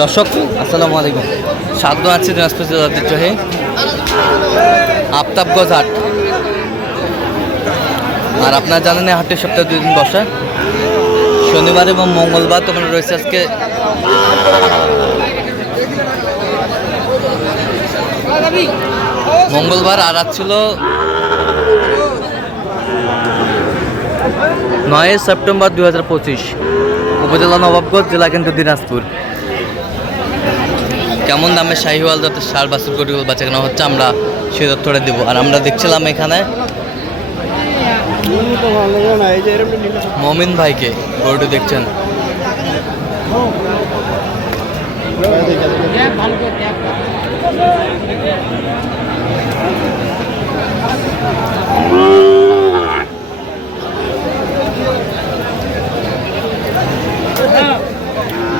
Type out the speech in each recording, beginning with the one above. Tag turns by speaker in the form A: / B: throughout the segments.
A: দর্শক, আসসালামু আলাইকুম। স্বাগত আছে দিনাজপুর জেলার ঐতিহ্যহে আফতাবগঞ্জ হাট। আর আপনারা জানেন হাটের সপ্তাহে দুই দিন বসে। শনিবার এবং মঙ্গলবার তোমার রয়েছে আজকে মঙ্গলবার আর আজ ছিল নয় সেপ্টেম্বর দু হাজার পঁচিশ। উপজেলা নবাবগঞ্জ জেলা কিন্তু দিনাজপুর। কেমন দামে শাহিওয়াল জাতের সার বাছুর গরিবল বাচ্চা কেনা হচ্ছে আমরা সে তথ্যটা দেবো। আর আমরা দেখছিলাম এখানে মমিন ভাইকে, গরুটি দেখছেন?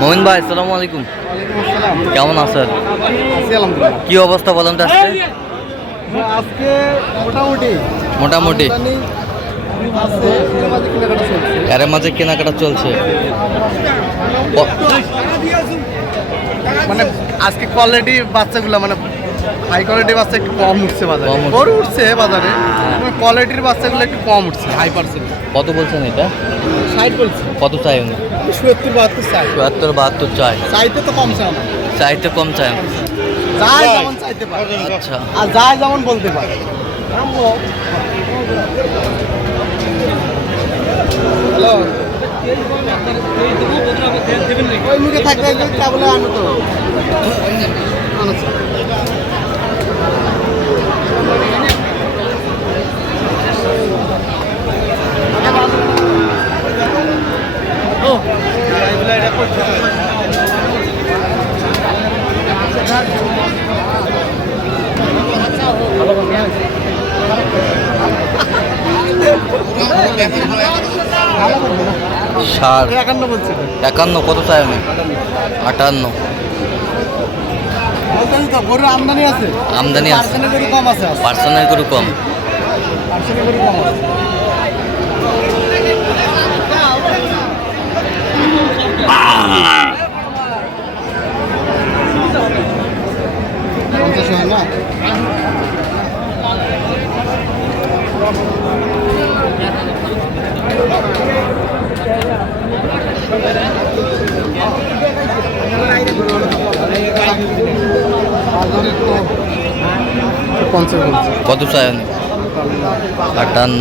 A: মমিন ভাই আসসালামু আলাইকুম। কেমন আছেন? কি অবস্থা বলেন তো আজকে?
B: আজকে মোটামুটি।
A: মোটামুটি।
B: এর মাঝে কেনাকাটা চলছে। মানে আজকে কোয়ালিটি বাচ্চাগুলো মানে হাই কোয়ালিটির বাচ্চা একটু কম উঠছে বাজারে।
A: কম উঠছে।
B: বাজারে কোয়ালিটির বাচ্চাগুলো একটু কম উঠছে হাই পার্সেন্ট
A: কত বলছেন এটা?
B: ষাট বলছে।
A: কত চাই উনি?
B: সত্তর বাহাত্তর চাই।
A: চুয়াত্তর বাহাত্তর চাই।
B: চাইতে তো কম চাই। না
A: চাইতে কম চাই।
B: যাই যেমন চাইতে পারে।
A: আচ্ছা।
B: আর যাই যেমন বলতে পারে। হ্যালো। ওই মুখে থাকতে বলে আনো তো একান্ন
A: কত চাই উনি আটান্ন।
B: আমদানি আছে।
A: আমদানি আছে।
B: পার্সেন্টের গরু কম আছে।
A: পার্সোনাল গরু কম
B: পার্সেন্টের গরু কম আছে পঞ্চাশ হয় না পঞ্চাশ বলছে
A: কত উনি আটান্ন।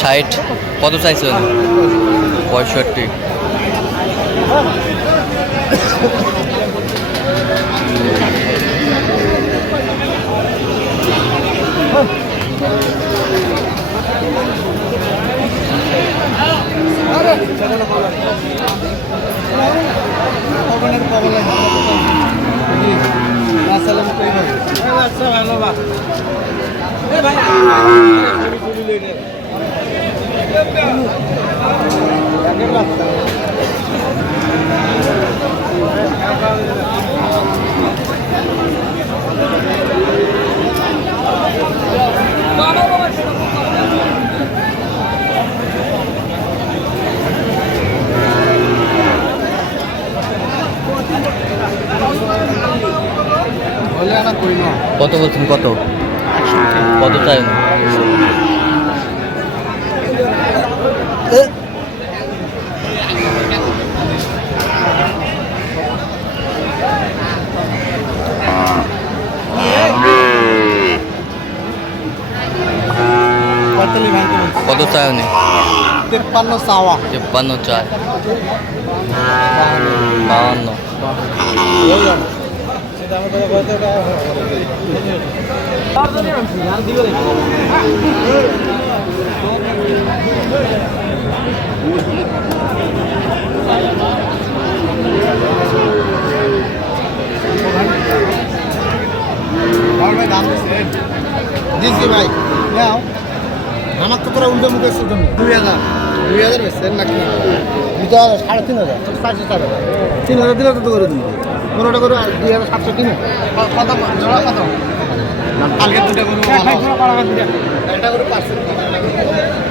A: ষাট। কত চাইছেন? পঁয়ষট্টি।
B: করি না
A: কত বলছেন কত কত চাই উনি? কত চায় উনি?
B: তেপ্পান্ন চাওয়া।
A: তেপ্পান্ন চায় বাউান্ন।
B: আর দিছি ভাই। নাও। আমার তো পুরো উল্টো মুখে শুধু দুই হাজার। দুই হাজার বেচছেন নাকি? দুটো সাড়ে তিন হাজার। চারশো চার হাজার তিন হাজার দিলে তো করে দিন পনেরোটা করে আর দুই হাজার সাতশো তিন কত জোড়া কত? কালকে দুটো করে একটা করে পার্সেল এই দুটো তো দিলেন সময় দিন তো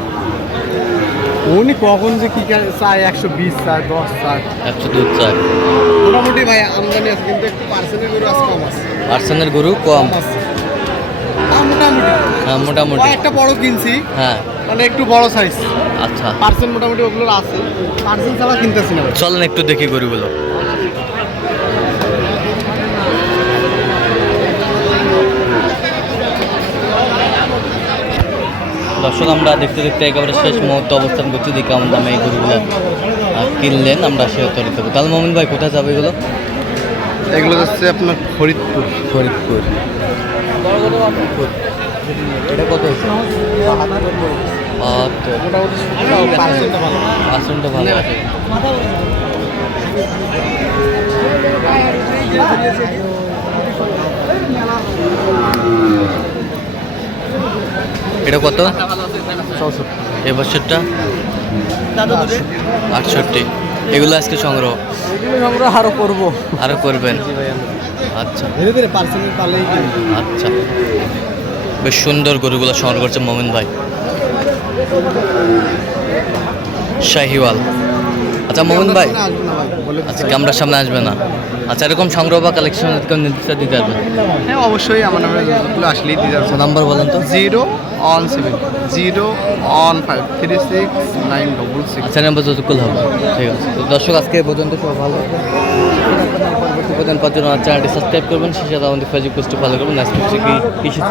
A: উনি
B: কখন যে কি চায় একশো বিশ চায় দশ চায়।
A: একশো দুধ চায়।
B: মোটামুটি ভাই আমদানি আছে কিন্তু একটু পার্সেন্টের গরু আজ কম আছে।
A: পার্সেন্টের গরু কম।
B: আছে। মোটামুটি।
A: হ্যাঁ মোটামুটি।
B: একটা বড় কিনছি।
A: হ্যাঁ।
B: মানে একটু বড় সাইজ
A: আচ্ছা।
B: পার্সেন্ট মোটামুটি ওগুলোর আছে। পার্সেন্ট ছাড়া কিনতেছি না।
A: চলেন একটু দেখি গরুগুলো। দর্শক আমরা দেখতে দেখতে একেবারে শেষ মুহূর্তে অবস্থান করছি। দেখি কেমন দামে এই গরুগুলো কিনলেন আমরা সে দেবো তাহলে মোমিন ভাই কোথায় যাবে এগুলো?
B: এগুলো হচ্ছে আপনার ফরিদপুর।
A: ফরিদপুর। এটা কত
B: ভালো
A: আছে। এটা কত? এ বছরটা? আটষট্টি। এগুলো আজকে সংগ্রহ?
B: আমরা আরও করব।
A: আরও করবেন? আচ্ছা।
B: ধীরে ধীরে পারলেই
A: আচ্ছা। বেশ সুন্দর গরুগুলো সংগ্রহ করছে মোমিন ভাই। শাহিওয়াল। আচ্ছা মোমিন ভাই আচ্ছা ক্যামেরার সামনে আসবে না। আচ্ছা এরকম সংগ্রহ বা কালেকশন নির্দিষ্ট দিতে পারবেন
B: হ্যাঁ অবশ্যই আমার নামে আসলেই দিয়ে যাচ্ছে
A: আচ্ছা নাম্বার বলেন তো।
B: Zero one seven zero one five three six nine double six.
A: আচ্ছা নাম্বার যতক্ষণ হবে। ঠিক আছে। তো দর্শক আজকে পর্যন্ত সব ভালো পর্যন্ত চ্যানেলটি সাবস্ক্রাইব করবেন। সেই সাথে আমাদের ফেসবুক পোস্টে ফলো করবেন। নেক্সট কি কৃষি